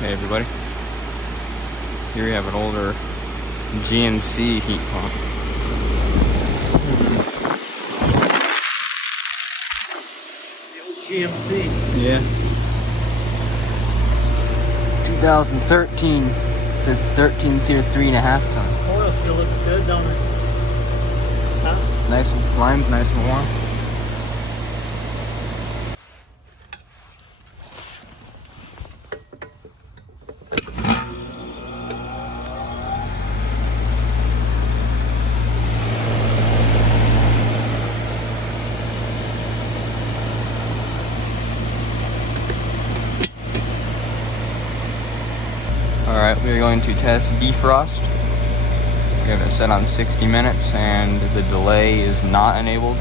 Hey everybody. Here we have an older GMC heat pump. The old GMC. Yeah. 2013. It's a 13 seer 3.5 ton. Oil still looks good, don't it? It's hot. It's nice and line's nice and warm. Alright, we're going to test defrost. We have it set on 60 minutes and the delay is not enabled.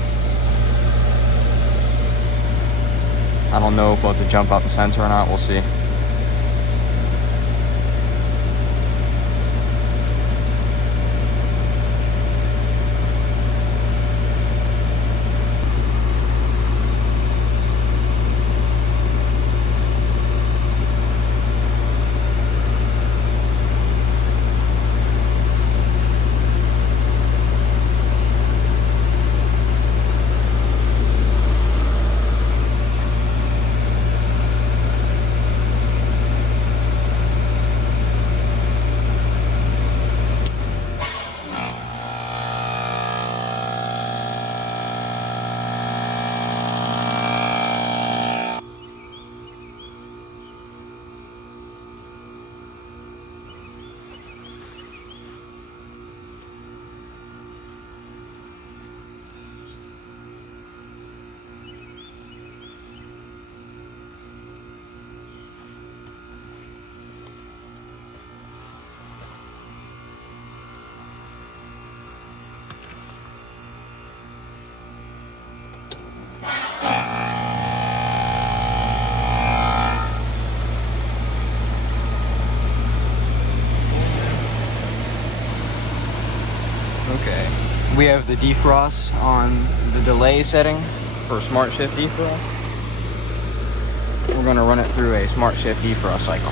I don't know if we'll have to jump out the sensor or not, we'll see. Okay, we have the defrost on the delay setting for Smart Shift defrost. We're going to run it through a Smart Shift defrost cycle.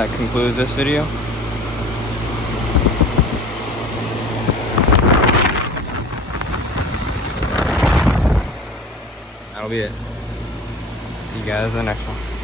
That concludes this video. That'll be it. See you guys in the next one.